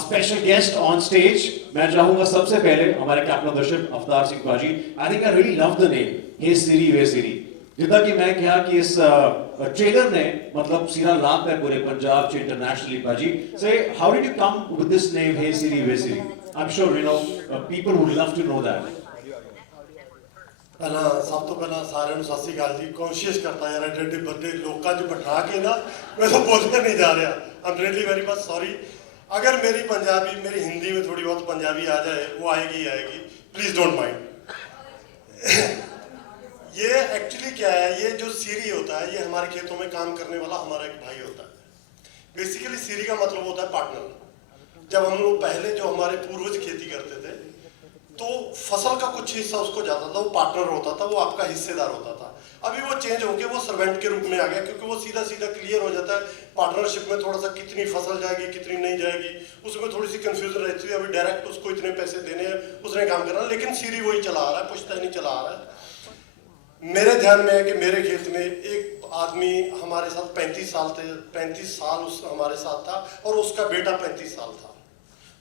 Special guest on stage मैं चाहूंगा सबसे पहले हमारे कैप्टन दर्शक अवतार सिंह बाजी I think I really love the name हे सिरी वे सिरी जितना कि मैं क्या कि इस ट्रेलर ने मतलब सीधा लाभ है पूरे पंजाब च इंटरनेशनली बाजी से how did you come with this name hey Siri way Siri I am sure you know people would love to know that ਪਹਿਲਾਂ ਸਭ ਤੋਂ ਪਹਿਲਾਂ ਸਾਰਿਆਂ ਨੂੰ ਸਤਿ ਸ਼੍ਰੀ ਅਕਾਲ ਜੀ ਕੋਸ਼ਿਸ਼ ਕਰਤਾ ਯਾਰ ਐਡੇ ਬੰਦੇ ਲੋਕਾਂ 'ਚ ਬਿਠਾ ਕੇ ਨਾ मैं तो बोलने नहीं जा रहा आई am really very much sorry अगर मेरी पंजाबी मेरी हिंदी में थोड़ी बहुत पंजाबी आ जाए वो आएगी ही आएगी प्लीज़ डोंट माइंड ये एक्चुअली क्या है ये जो सीरी होता है ये हमारे खेतों में काम करने वाला हमारा एक भाई होता है बेसिकली सीरी का मतलब होता है पार्टनर जब हम लोग पहले जो हमारे पूर्वज खेती करते थे तो फसल का कुछ हिस्सा उसको जाता था वो पार्टनर होता था वो आपका हिस्सेदार होता था अभी वो चेंज होके वो सर्वेंट के रूप में आ गया क्योंकि वो सीधा सीधा क्लियर हो जाता है पार्टनरशिप में थोड़ा सा कितनी फसल जाएगी कितनी नहीं जाएगी उसमें थोड़ी सी कंफ्यूजन रहती है अभी डायरेक्ट उसको इतने पैसे देने हैं उसने काम करना लेकिन सीरी वही चला आ रहा है पुश्ता नहीं चला आ रहा है मेरे ध्यान में है कि मेरे खेत में एक आदमी हमारे साथ 35 साल उस हमारे साथ था और उसका बेटा 35 साल था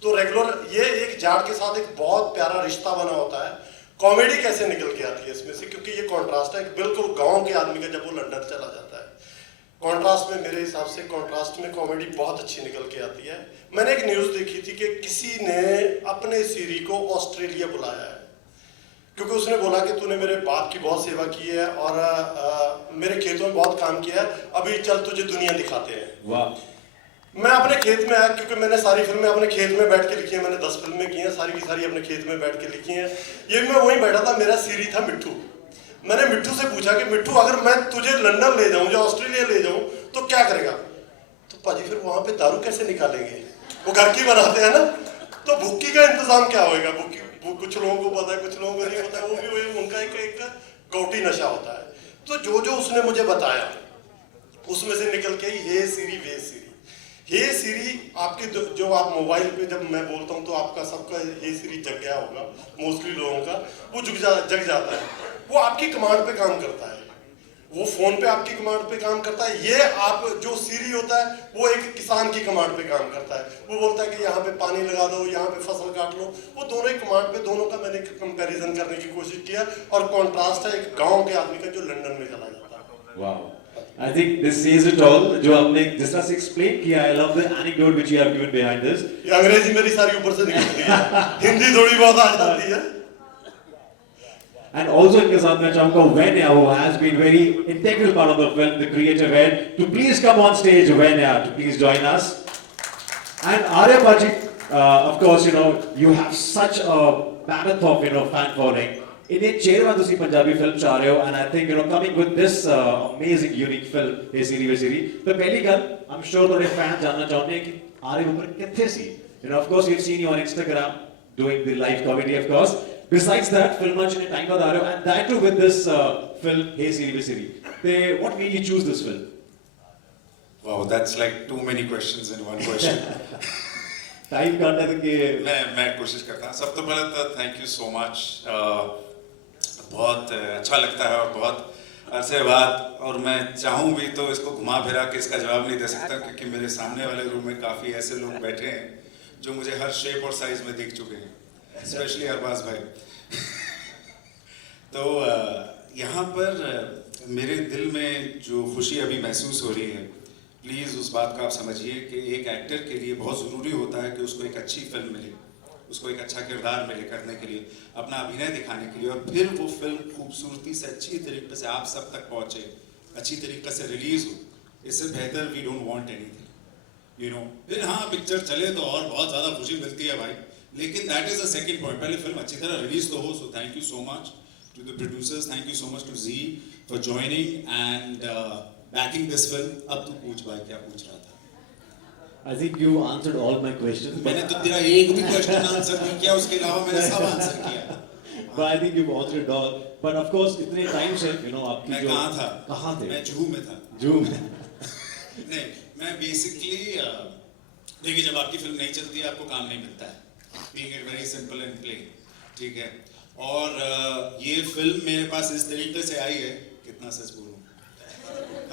तो रेगुलर ये एक जाट के साथ एक बहुत प्यारा रिश्ता बना होता है कॉमेडी कैसे निकल के आती है इसमें से क्योंकि ये कॉन्ट्रास्ट है बिल्कुल गांव के आदमी का जब वो लंदन चला जाता है कॉन्ट्रास्ट में मेरे हिसाब से कॉन्ट्रास्ट में कॉमेडी बहुत अच्छी निकल के आती है मैंने एक न्यूज़ देखी थी कि किसी ने अपने सीरी को ऑस्ट्रेलिया बुलाया है क्योंकि उसने बोला कि तूने मेरे बाप की बहुत सेवा की है और मेरे खेतों में बहुत काम किया है अभी चल तुझे दुनिया दिखाते हैं वाह मैं अपने खेत में आया क्योंकि मैंने सारी फिल्में अपने खेत में बैठ के लिखी है मैंने 10 फिल्में की हैं सारी की सारी अपने खेत में बैठ के लिखी हैं ये मैं वहीं बैठा था मेरा सीरी था मिट्ठू मैंने मिट्ठू से पूछा कि मिट्ठू अगर मैं तुझे लंदन ले जाऊं या ऑस्ट्रेलिया ले जाऊं तो क्या करेगा तो पाजी फिर वहां पे दारू कैसे निकालेंगे वो घर की बनाते हैं ना तो भुक्की का इंतजाम क्या होएगा भुक्की कुछ लोगों को पता है कुछ लोगों को नहीं पता है वो भी उनका एक गौटी नशा होता है तो जो उसने मुझे बताया उसमें से निकल के हे सीरी वे सीरी हे सीरी आपके जो आप मोबाइल पे जब मैं बोलता हूँ तो आपका सबका हे सीरी जग गया होगा मोस्टली लोगों का वो जग जाता है वो आपकी कमांड पे काम करता है वो फोन पे आपकी कमांड पे काम करता है ये आप जो सीरी होता है वो एक किसान की कमांड पे काम करता है वो बोलता है कि यहाँ पे पानी लगा दो यहाँ पे फसल काट लो वो दोनों ही कमांड पे दोनों का मैंने कंपैरिजन करने की कोशिश किया और कॉन्ट्रास्ट है एक गाँव के आदमी का जो लंदन में चला जाता है वाह I think this says it all. जो आपने जिस तरह से explain किया, I love the anecdote which you have given behind this. ये अंग्रेजी मेरी सारी ऊपर से निकलती है, हिंदी थोड़ी बहुत आ जाती है. And also इनके साथ मैं चाहूँगा Venya, who has been very integral part of the film, the creative head, to please come on stage, Venya, to please join us. And Arya Baji, of course, you know, you have such a mammoth of fan following. इन्हें चेहरा दूसरी Punjabi film चाह रहे हो and I think coming with this amazing unique film hey Siri way सीरी तो पहली गल I'm sure थोड़े फैन जानना चाहते हैं कि आरे ऊपर कितने सी of course we've seen you on Instagram doing the live comedy of course besides that film में टाइम बाद आ रहे हो and that too with this film hey Siri way Siri what made you choose this film wow that's like too many questions in one question time काटने तक के मैं कोशिश करता हूँ सब तो पहले तो थैंक यू सो मच बहुत अच्छा लगता है और बहुत अरसे बाद और मैं चाहूँ भी तो इसको घुमा फिरा के इसका जवाब नहीं दे सकता क्योंकि मेरे सामने वाले रूम में काफ़ी ऐसे लोग बैठे हैं जो मुझे हर शेप और साइज में दिख चुके हैं स्पेशली अरबाज भाई तो यहाँ पर मेरे दिल में जो खुशी अभी महसूस हो रही है प्लीज़ उस बात को आप समझिए कि एक एक्टर के लिए बहुत ज़रूरी होता है कि उसको एक अच्छी फिल्म मिले उसको एक अच्छा किरदार मिले करने के लिए अपना अभिनय दिखाने के लिए और फिर वो फिल्म खूबसूरती से अच्छी तरीके से आप सब तक पहुँचे अच्छी तरीके से रिलीज़ हो इससे बेहतर वी डोंट वांट एनीथिंग फिर हाँ पिक्चर चले तो और बहुत ज़्यादा खुशी मिलती है भाई लेकिन that is the second point पहले फिल्म अच्छी तरह रिलीज़ तो हो so thank you so much to the producers thank you so much to Zee for joining and backing this film अब तू पूछ भाई क्या पूछ रहा था I think you answered all my questions. मैंने तो तेरा एक भी क्वेश्चन आंसर नहीं किया उसके अलावा मैंने सब आंसर किया. But I think you've answered it all. But of course इतने टाइम से आपकी मैं जो कहाँ था? कहाँ थे? मैं जूहू में था. जूहू में. नहीं मैं बेसिकली देखिए जब आपकी फिल्म नहीं चलती है आपको काम नहीं मिलता है. Being it very simple and plain. ठीक है. और ये फिल्म मेरे पास इस तरीके से आई है कितना सच बोलूँ.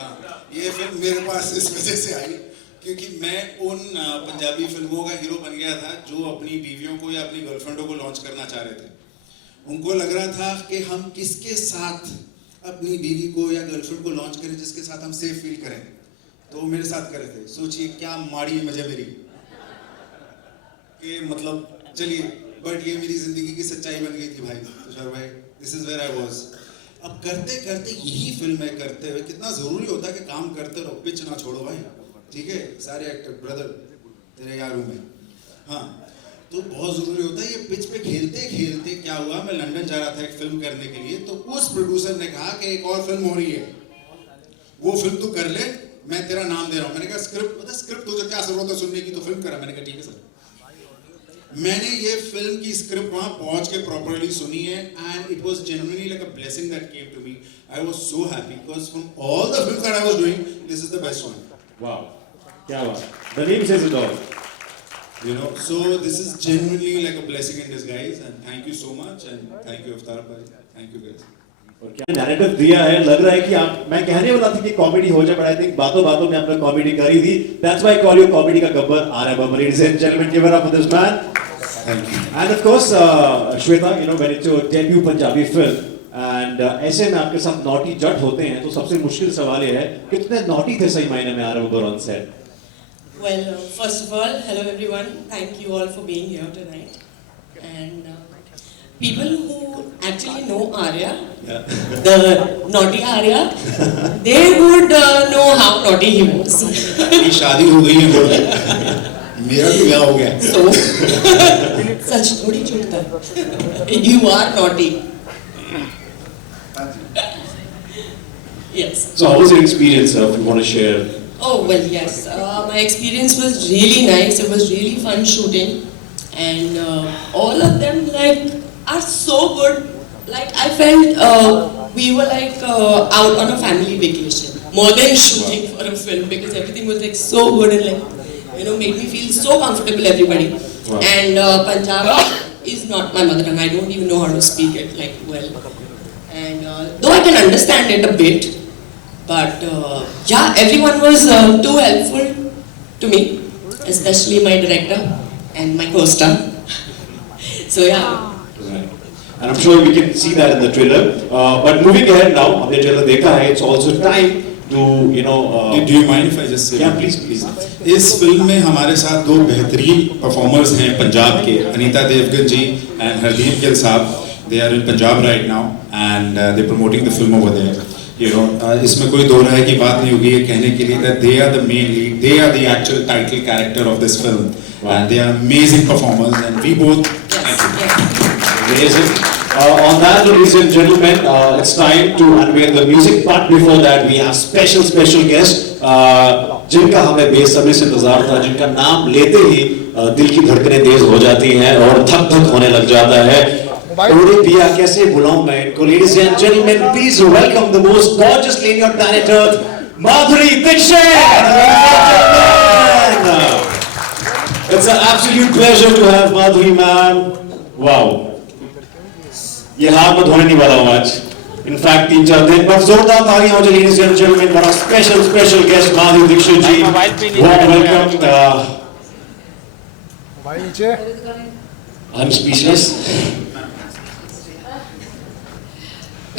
हाँ ये फिल्म मेरे पास इस वजह से आई क्योंकि मैं उन पंजाबी फिल्मों का हीरो बन गया था जो अपनी बीवियों को या अपनी गर्लफ्रेंडों को लॉन्च करना चाह रहे थे। उनको लग रहा था कि हम किसके साथ अपनी बीवी को या गर्लफ्रेंड को लॉन्च करें जिसके साथ हम सेफ फील करें, तो वो मेरे साथ कर रहे थे। सोचिए क्या माड़ी मजा मेरी कि मतलब चलिए, बट ये मेरी जिंदगी की सच्चाई बन गई थी भाई तुषार भाई। This is where I was. अब करते करते यही फिल्म है, करते हुए कितना जरूरी होता है कि काम करते रहो, पिच ना छोड़ो भाई, ठीक है। सारे एक्टर ब्रदर तेरे यारों में, हाँ, तो बहुत जरूरी होता है ये पिच पे खेलते खेलते। क्या हुआ, मैं लंदन जा रहा था एक फिल्म करने के लिए, तो उस प्रोड्यूसर ने कहा कि एक और फिल्म हो रही है, वो फिल्म तू कर ले, मैं तेरा नाम दे रहा हूँ। मैंने कहा स्क्रिप्ट, मतलब स्क्रिप्ट तुझे क्या जरूरत है सुनने की, तो फिल्म करा। मैंने कहा ठीक है सर। मैंने ये फिल्म की स्क्रिप्ट वहां पहुंच के प्रॉपर्ली सुनी है, and it was genuinely like a blessing that came to me. I was so happy because from all the films that I was doing, this is the best one. Wow, क्या बात, the name says it all. You know, so this is genuinely like a blessing in disguise, and thank you so much, and thank you Avtar bhai, thank you guys. और क्या narrative दिया है, लग रहा है कि आप, मैं कहने वाला था कि कॉमेडी हो जाए, बट आई थिंक बातों बातों में आपने कॉमेडी करी थी। That's why I call you comedy का Gabbar Arya Barman. Ladies and gentleman, give it up for this man. Thank you. And of course Shweta, you know when it's your debut Punjabi film, and ऐसे में आपके साथ नॉटी जट होते हैं, तो सबसे मुश्किल सवाल ये है, कितने नॉटी थे सही मायने में Arya Barman on set? Well, first of all, hello everyone. Thank you all for being here tonight. And people who actually know Arya, the naughty Arya, they would know how naughty he was. ये शादी हो गई है बोल रहे। मेरा तो ब्याह हो गया। So, सच थोड़ी झूठता है। You are naughty. Yes. So how was your experience, if you want to share? Oh well, yes. My experience was really nice. It was really fun shooting, and all of them like are so good. Like I felt we were like out on a family vacation more than shooting for a film, because everything was like so good and like made me feel so comfortable. Everybody. Wow. And Punjabi is not my mother tongue. I don't even know how to speak it like well, and though I can understand it a bit. But yeah, everyone was too helpful to me, especially my director and my co-star. So yeah. Right. And I'm sure we can see that in the trailer. But moving ahead now, हमने trailer देखा है, it's also time to Do you mind if I just say? Yeah, please, please. इस film में हमारे साथ दो बेहतरीन performers हैं पंजाब के, अनीता देवगन जी एंड हरदीप गिल साहब। They are in Punjab right now, and they're promoting the film over there. You know, इसमें कोई दो राय की बात नहीं होगी ये कहने के लिए that they are the main lead, they are the actual title character of this film, and they are amazing performers, and we both. Yes. Amazing. On that, ladies and gentlemen, it's time to unveil the music. But before that, we have special guest, जिनका हमें बेसब्री से इंतजार था, जिनका नाम लेते ही दिल की धड़कनें तेज हो जाती हैं और धक धक होने लग जाता है। और पिया कैसे बुलाऊं मैं इनको? Ladies and gentlemen, please welcome the most gorgeous lady on planet Earth, Madhuri Dixit. It's an absolute pleasure to have Madhuri ma'am. Wow. ये हाथ में धोने नहीं वाला हूँ आज। In fact 3-4 दिन बाद जोरदार तालियां हो जाए ladies and gentlemen, बड़ा special guest Madhuri Dixit जी। Warm welcome. भाई नीचे। I'm speechless.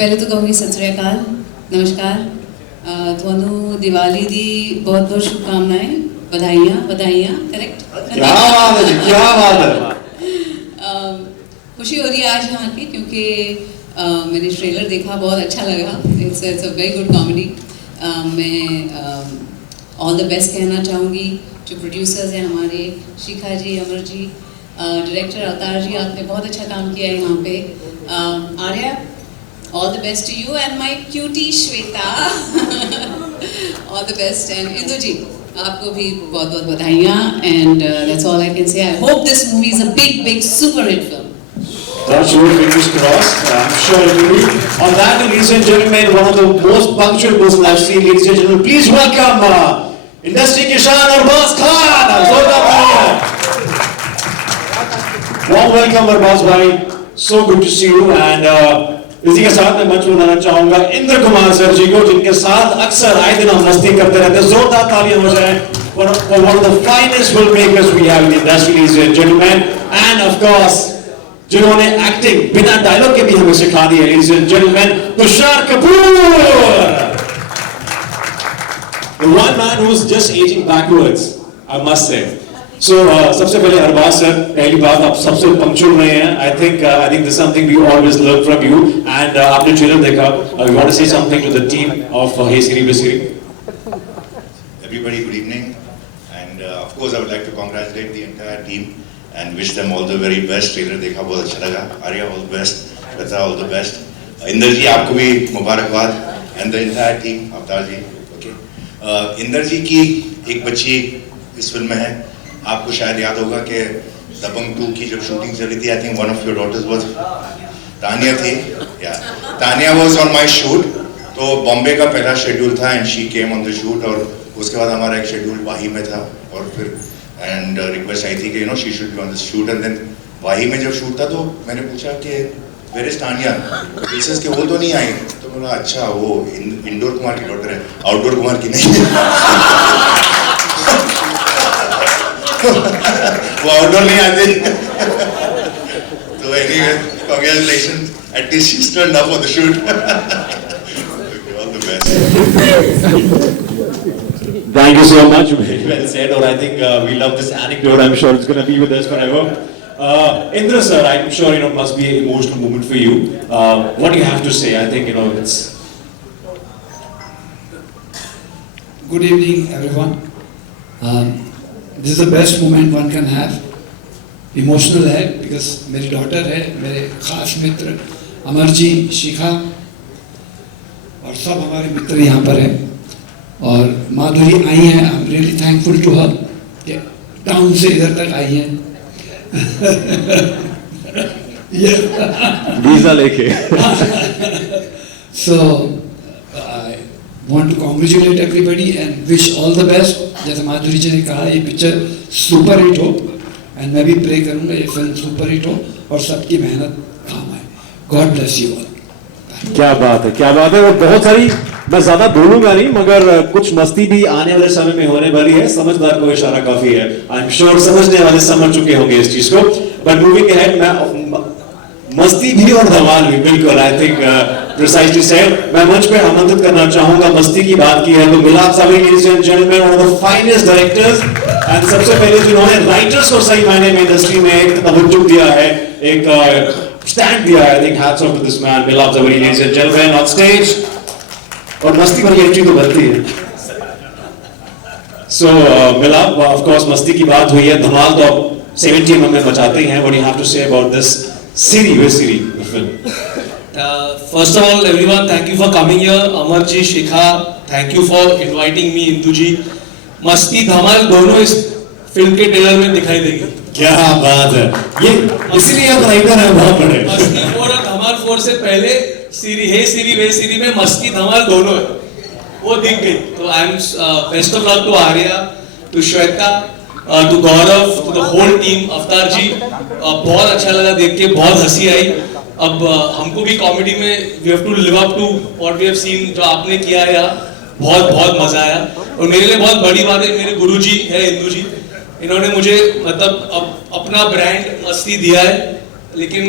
पहले तो कहूँगी सत श्री अकाल, नमस्कार। ਤੁਹਾਨੂੰ दिवाली दी बहुत बहुत शुभकामनाएं, बधाइयाँ, करेक्ट? क्या बात है जी, क्या बात है। खुशी हो रही है आज यहाँ की, क्योंकि मैंने ट्रेलर देखा, बहुत अच्छा लगा। It's a very good comedy. मैं ऑल द बेस्ट कहना चाहूँगी जो प्रोड्यूसर्स हैं हमारे, शिखा जी, अमर जी, डायरेक्टर अवतार जी, आपने बहुत अच्छा काम किया है यहाँ पे। Arya, all the best to you, and my cutie Shweta, all the best, and Indu ji, आपको भी बहुत बहुत बधाइयाँ, and that's all I can say. I hope this movie is a big super hit film. That's your fingers crossed. I'm sure it will be. On that, ladies and gentlemen, one of the most punctual person I've seen, ladies and gentlemen, please welcome industry के शान अरबाज खान. जोरदार तालियां. Warm welcome Arbaaz भाई. So good to see you, and इसी के साथ मैं मंच बनाना चाहूंगा इंद्र कुमार सर जी को, जिनके साथ अक्सर आए दिन हम मस्ती करते रहते हैं। जोरदार तालियां हो जाए for one of the finest filmmakers we have in the industry, ladies and gentlemen, and of course, जिन्होंने एक्टिंग बिना डायलॉग के भी हमें सिखा दी है, ladies and gentlemen, Tushar Kapoor. The one man who's just aging backwards, I must say. So सबसे पहले Arbaaz sir, पहली बात आप सबसे पंक्चुअल रहे हैं. I think this is something we always learn from you. And आपने ट्रेलर देखा. We want to say something to the team of Hey Siri Be Siri. Everybody, good evening. And of course, I would like to congratulate the entire team and wish them all the very best. Trailer देखा बहुत अच्छा लगा. Arya, all the best. Shweta, all the best. Inder जी आपको भी मुबारकबाद. And the entire team, अवतार जी. Okay. Inder जी की एक बच्ची इस फिल्म में है. आपको शायद याद होगा कि दबंग 2 की जब शूटिंग चली थी, I think one of your daughters was Tania थी. या Tania was on my shoot. तो बॉम्बे का पहला शेड्यूल था and she came on the shoot. और उसके बाद हमारा एक शेड्यूल वाही में था और फिर एंड रिक्वेस्ट आई थी कि she should be on the shoot. And then वाही में जब शूट था तो मैंने पूछा कि वेयर इज तानिया. प्रिंसेस के वो तो नहीं आई. तो बोला अच्छा वो इंडोर कुमार की डॉटर है, आउटडोर कुमार की नहीं है. वो आउटडोर नहीं आते. तो anyway congratulations. At least she turned up for the shoot. All the best. Thank you so much. Very well said. Or I think we love this anecdote. I'm sure it's going to be with us forever. Indra sir, I'm sure it must be an emotional moment for you. What do you have to say? I think it's. Good evening, everyone. This is the best moment one can have. Emotional है because मेरी daughter है, मेरे खास मित्र अमर जी, शिखा और सब हमारे मित्र यहाँ पर हैं. और माधुरी आई हैं. I am really thankful to her कि टाउन से इधर तक आई हैं. वीजा लेके. So I want to congratulate everybody and wish all the best. जैसे माधुरी जी ने कहा ये पिक्चर सुपर हिट हो एंड मैं भी प्रे करूँगा ये फिल्म सुपर हिट हो और सबकी मेहनत काम आए. God bless you all. क्या बात है, क्या बात है. और बहुत सारी, मैं ज्यादा बोलूंगा नहीं मगर कुछ मस्ती भी आने वाले समय में होने वाली है. समझदार को इशारा काफी है. आई एम श्योर समझने वाले समझ चुके होंगे इस चीज को. बट मूविंग अहेड, मैं मस्ती भी और धमाल भी बिल्कुल आई थिंक प्रिसाइजली सेड. मैं मंच पे आमंत्रित करना चाहूंगा. मस्ती की बात की है तो मिलाप sahab, ladies and gentleman, one of the finest directors. And सबसे पहले जिन्होंने राइटर्स को सही मायने में इंडस्ट्री में एक तवज्जो दिया है, एक स्टैंड दिया है. I think hats off to this man, Milap sahab, ladies and gentleman on stage. और मस्ती वाली एंट्री तो बनती है. सो मिलाप, ऑफ कोर्स मस्ती की बात हुई है, धमाल तो आप 70 में मचाते हैं. What do you have to say about this Siri Be Siri film? First of all, everyone, thank you for coming here. Amar ji, Shikha, thank you for inviting me. Indu ji, मस्ती धमाल दोनों इस film के trailer में दिखाई देगी. क्या बात है. ये इसीलिए आप राइटर हैं बहुत बड़े. मस्ती 4 और धमाल 4 से पहले हे सिरी वे सिरी में मस्ती धमाल दोनों है, वो दिख गई. तो I am best of luck to Arya, to Shweta, to Gaurav, to the whole team. Avatar ji, बहुत अच्छा लगा देख के, बहुत हंसी आई. अब हमको भी कॉमेडी में we have to live up to what we have seen. जो आपने किया है यार, बहुत बहुत मजा आया. और मेरे लिए बहुत बड़ी बात है, मेरे गुरुजी है इंदू जी, इन्होंने मुझे मतलब अपना ब्रांड मस्ती दिया है. लेकिन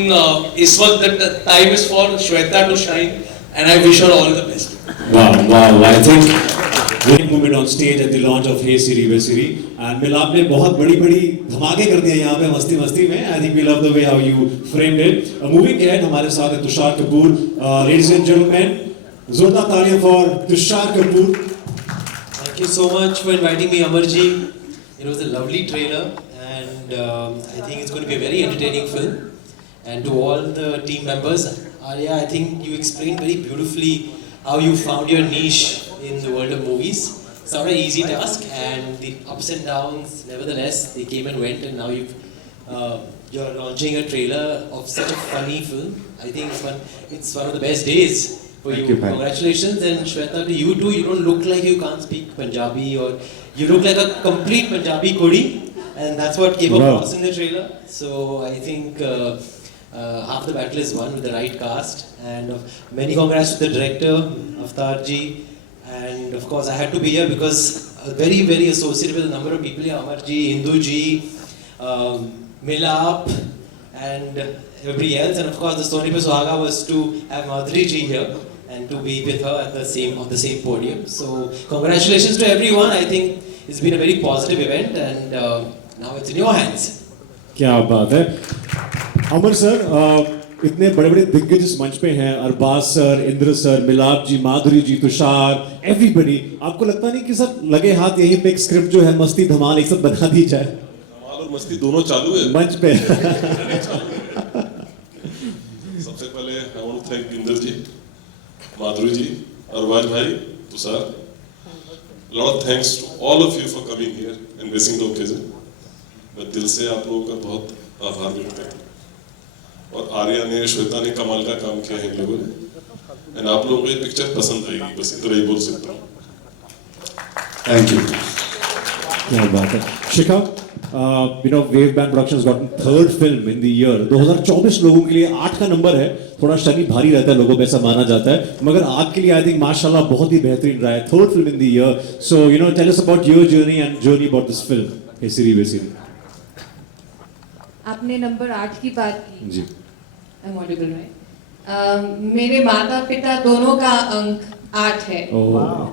इस वक्त time is for Shweta to shine and I wish her all the best. Wow, I think great moment on stage at the launch of Hey Siri Be Siri. And मिलाप ने बहुत बड़ी धमाके कर दिया यहाँ पे मस्ती में. I think we love the way how you framed it. Moving ahead, हमारे साथ है Tushar Kapoor. Ladies and gentlemen, जोरदार तालियां for Tushar Kapoor. Thank you so much for inviting me, Amar ji. It was a lovely trailer, and I think it's going to be a very entertaining film. And to all the team members, Arya, I think you explained very beautifully how you found your niche in the world of movies. It's not an easy task, and the ups and downs, nevertheless, they came and went, and now you're launching a trailer of such a funny film. I think it's one of the best days for you. Congratulations, and Shweta, to you too. You don't look like you can't speak Punjabi, or you look like a complete Punjabi kudi, and that's what came across in the trailer. So I think half the battle is won with the right cast, and many congrats to the director, Avtar ji, and of course I had to be here because very associated with a number of people here. Amar ji, Hindu ji, Milap, and everybody else. And of course, the story of Suhaga was to have Madhuri ji here and to be with her at the same podium. So congratulations to everyone. I think it's been a very positive event, and now it's in your hands. क्या बात है अमर sir, इतने बड़े बड़े दिग्गज इस मंच पे हैं, अरबाज सर, इंद्र सर, मिलाप जी, माधुरी जी, तुषार, एवरीबडी, आपको लगता नहीं कि सर लगे हाथ यहीं पे एक स्क्रिप्ट जो है मस्ती धमाल एक साथ बना दी जाए? धमाल और मस्ती दोनों चालू है मंच पे। सबसे पहले I want to thank Indra ji, Madhuri ji, Arbaaz भाई, Tushar, lot of thanks to all of you for coming here and gracing the occasion. मैं दिल से आप लोगों का बहुत आभार व्यक्त करता हूँ, और आर्या ने, श्वेता ने कमाल का काम किया है इन लोगों ने, एंड आप लोगों को ये पिक्चर पसंद आएगी, बस इतना ही बोल सकता हूँ। Thank you. क्या बात है शिखा, you know Wave Band Productions got third film in the year 2024 लोगों के लिए 8 का नंबर है, थोड़ा शनि भारी रहता है लोगों पे, ऐसा माना जाता है, मगर आपके लिए आई थिंक माशाल्लाह बहुत ही बेहतरीन रहा है, third film in the year. So you know tell us about your journey and journey about this film हेसरी वेसरी. आपने नंबर 8 की बात की जी. I am audible right? मेरे माता पिता दोनों का अंक 8 है.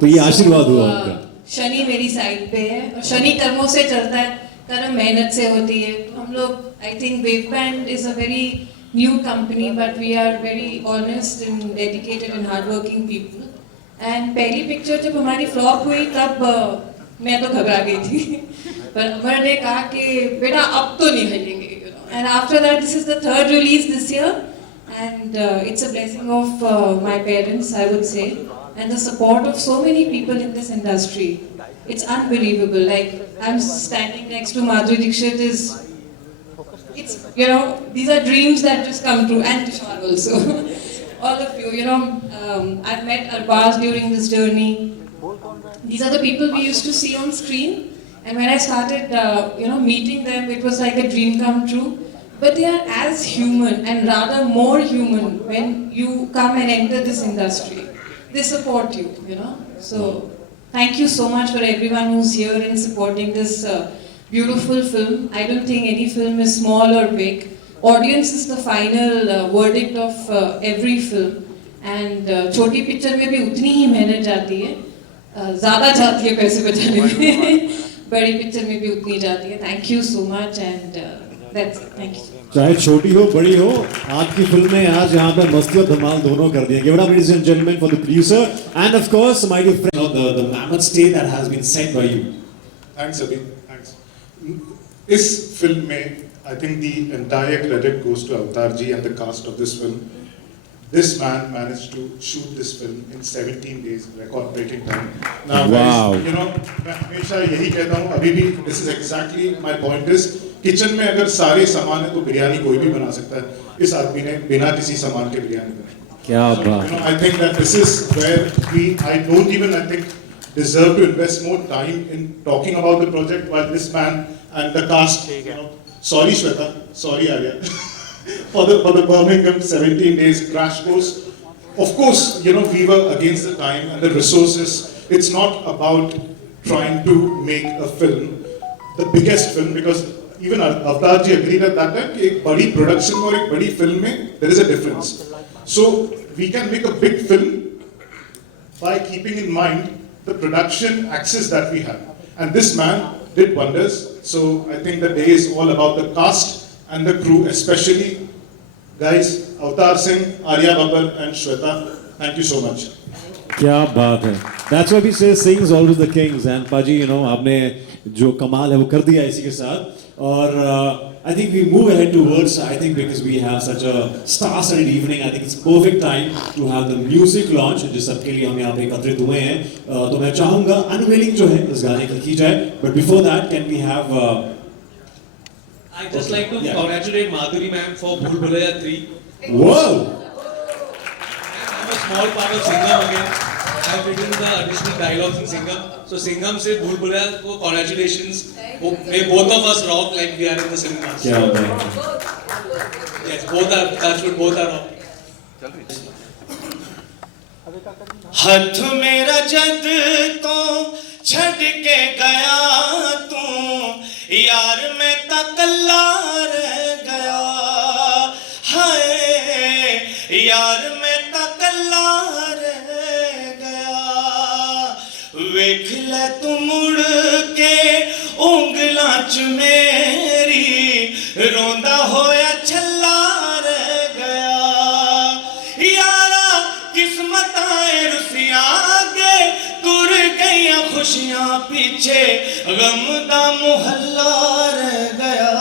तो ये आशीर्वाद हुआ उनका. शनि मेरी साइड पे है और शनि कर्मों से चलता है, कर्म मेहनत से होती है. हम लोग I think Wave Band is a very new company but we are very honest and dedicated and hard working people. And पहली पिक्चर जब हमारी फ्लॉप हुई तब मैं तो घबरा गई थी पर अमर ने कहा कि बेटा अब तो नहीं हिलेंगे. And after that, this is the third release this year, and it's a blessing of my parents, I would say, and the support of so many people in this industry. It's unbelievable. Like I'm standing next to Madhuri Dixit it's these are dreams that just come true, and Tushar also. All of you, I've met Arbaz during this journey. These are the people we used to see on screen. And when I started, meeting them, it was like a dream come true. But they are as human and rather more human when you come and enter this industry. They support you, So, thank you so much for everyone who's here and supporting this beautiful film. I don't think any film is small or big. Audience is the final verdict of every film. And छोटी picture में भी उतनी ही मेहनत जाती है, ज़्यादा जाती है पैसे बचाने में. बड़ी पिक्चर में भी उतनी जाती है. Thank you so much and that's it. Thank you. चाहे छोटी हो बड़ी हो, आपकी फिल्म में आज यहाँ पे मस्ती और धमाल दोनों कर दिए. Give it up, ladies and gentlemen, for the producer and of course my dear friend, the mammoth stay that has been set by you. Thanks Abhi, thanks. इस फिल्म में I think the entire credit goes to Avtar ji and the cast of this film. This man managed to shoot this film in 17 days, record-breaking time. Now, wow. guys, मैं हमेशा यही कहता हूँ, अभी भी this is exactly my point is, kitchen में अगर सारे सामान है तो बिरयानी कोई भी बना सकता है. इस आदमी ने बिना किसी सामान के बिरयानी बनाई. क्या बात. I think that this is where I don't even deserve to invest more time in talking about the project, while this man and the cast, sorry Shweta, sorry Arya. For the Birmingham 17 days crash course. Of course, we were against the time and the resources. It's not about trying to make a film, the biggest film, because even Avtar ji agreed at that time कि एक बड़ी production और एक बड़ी film में there is a difference. So we can make a big film by keeping in mind the production access that we have. And this man did wonders. So I think the day is all about the cast and the crew, especially guys, Avtar Singh, Arya Babbar and Shweta. Thank you so much. क्या बात है. That's why we say sings always the kings. And Paji, आपने जो कमाल है वो कर दिया इसी के साथ. और I think we move ahead towards, I think because we have such a star-studded evening, I think it's perfect time to have the music launch, जिस सबके लिए हम यहाँ पे एकत्रित हुए हैं. तो मैं चाहूँगा unveiling जो है इस गाने की जाए. But before that, can we have I'd just like to congratulate Madhuri ma'am for Bhool Bhulaiya 3. Whoa! I'm a small part of Singham again. I've written the additional dialogues in Singham. So Singham से Bhool Bhulaiya को congratulations. May both of us rock like we are in the cinemas. क्या बात है. Yes, both are touchwood, both are rock. हथ मेरा जद तो छड़ के गया तू यार मैं ता कल्ला रह गया हाय यार मैं ता कल्ला रह गया वेख ले तू मुड़ के ਉਂਗਲਾਂ ਚ ਮੇਰੀ ਰੋਂਦਾ ਹੋਇਆ ਛੱਲਾ ਰਹਿ ਗਿਆ ਯਾਰਾ ਕਿਸਮਤਾਂ ਰੁਸੀਆਂ ਅੱਗੇ ਤੁਰ ਗਈਆਂ ਖੁਸ਼ੀਆਂ ਪਿੱਛੇ ਗਮ ਦਾ ਮੁਹੱਲਾ ਰਹਿ ਗਿਆ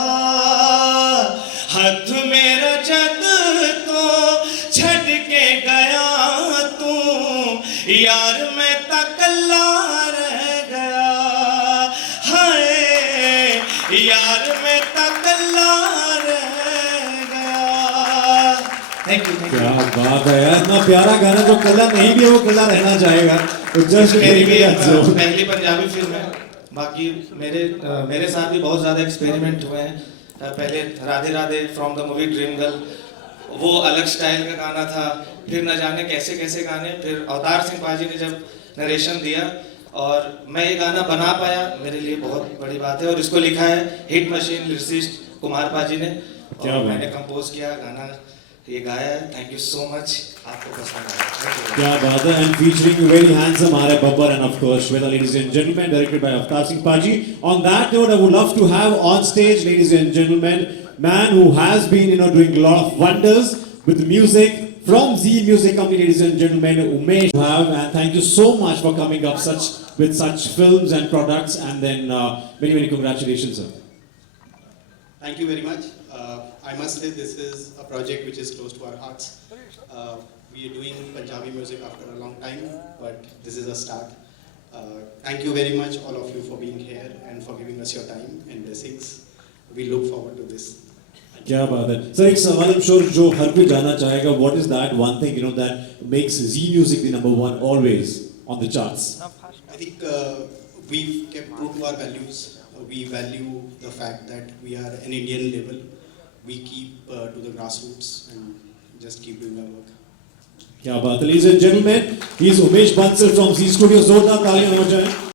ਹੱਥ ਮੇਰਾ ਜਦ ਤੋਂ ਛੱਡ ਕੇ ਗਿਆ ਤੂੰ ਯਾਰ ਮੈਂ ਤਾਂ ਕੱਲਾ ਰਹਿ ਗਿਆ यार मैं ता कल्ला रह गया थैंक यू क्या बात है यार, इतना प्यारा गाना जो कल्ला नहीं भी है वो कल्ला रहना चाहेगा तो जस्ट मेरी भी पहली पंजाबी फिल्म है बाकी मेरे साथ भी बहुत ज़्यादा एक्सपेरिमेंट हुए हैं पहले Radhe Radhe from the movie dream girl वो अलग स्टाइल का गाना था फिर न जाने कैसे कैसे गाने फिर अवतार सिंह पाजी ने जब नरेशन दिया और मैं ये गाना बना पाया मेरे लिए बहुत बड़ी बात है और इसको लिखा है हिट मशीन लिरिसिस्ट कुमार पाजी ने और मैंने कंपोज किया गाना ये गाया है थैंक यू सो मच आपको पसंद आया क्या बात है and featuring very handsome Arya Babbar and of course Shweta, ladies and gentlemen, directed by Avtar Singh Paji. On that note, I would love to have on stage, ladies and gentlemen, man who has been doing a lot of wonders with music from Zee Music Company, ladies and gentlemen, Umesh and thank you so much for coming up with such films and products and then many congratulations, sir. Thank you very much. I must say this is a project which is close to our hearts. We are doing Punjabi music after a long time, but this is a start. Thank you very much all of you for being here and for giving us your time and blessings. We look forward to this. क्या बात है sir एक सवाल I'm sure जो हर कोई जानना चाहेगा what is that one thing that makes Zee Music the number one always on the charts? I think we've kept true to our values. We value the fact that we are an Indian label. We keep to the grassroots and just keep doing our work. क्या बात है ladies and gentlemen, he is Umesh Bansal from Zee Studios. जोरदार तालियां हो जाएं.